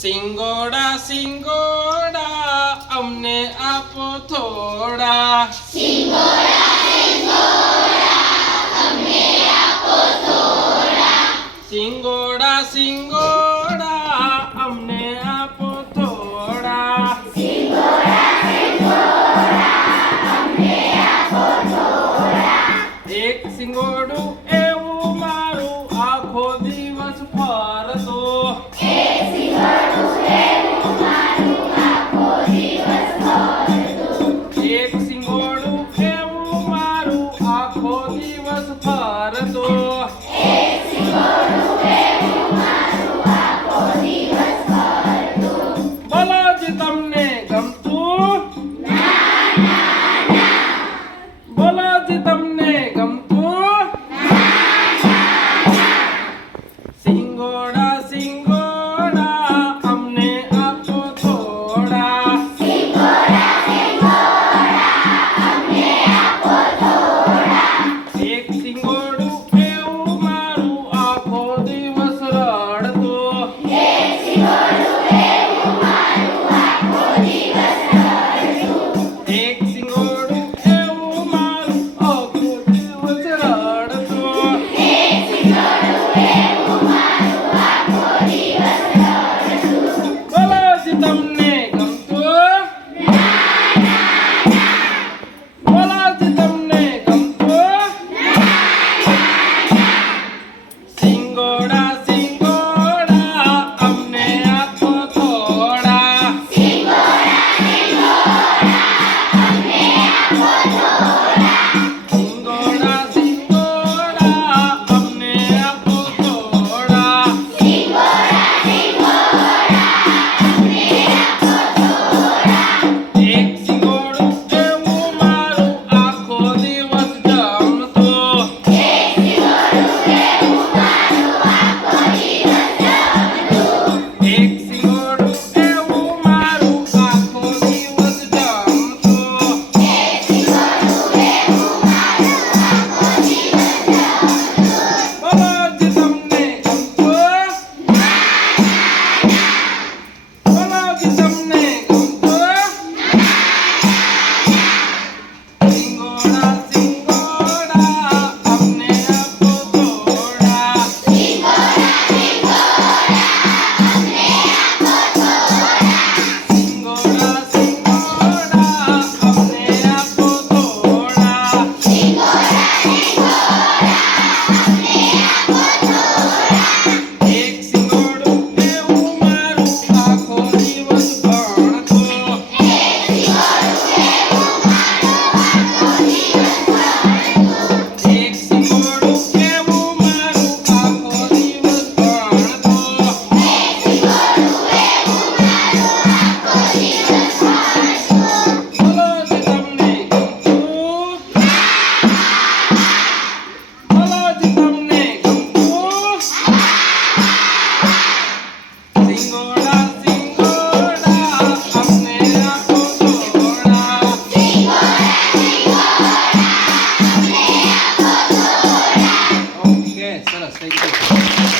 સિંગોડા સિંગોડા અમને આપો થોડા. સિંગોડા સિંગોડા અમને આપો થોડા. એક સિંગોડું એવું મારું આખો દિવસ ફરતો. એક સિંગોડું એવું મારું આખો દિવસ ફરતો. બોલો જી તમને ગમતું? બોલો જી તમને ગમતું? સિંગોડા સિંગોડા અમને આપો થોડા. એક સિંગોડું એવું મારું આખો દિવસ રડતો. એક સિંગોડું એવું મારું આખો દિવસ રડતો. બોલો જી તમને ગમતું? બોલો જી તમને ગમતું? સિંગોડા સિંગોડા અમને આપો થોડા. સિંગોડા સિંગોડા અમને આપો થોડા. એક સિંગોડું એવું મારું આખો દિવસ જમતો. એક સિંગોડું એવું મારું આખો દિવસ જમતો. બોલો જી તમને ગમતું? બોલો જી તમને ગમતું? સિંગોડા સિંગોડા અમને આપો થોડા. સિંગોડા સિંગોડા અમને આપો થોડા. એક સિંગોડું એવું મારું આખો દિવસ ભણતો. એક સિંગોડું એવું મારું આખો દિવસ ભણતો. બોલો જી તમને ગમતું? બોલો જી તમને ગમતું? સિંગોડા સિંગોડા અમને આપો થોડા. ઓકે સરસ થઈ ગયું.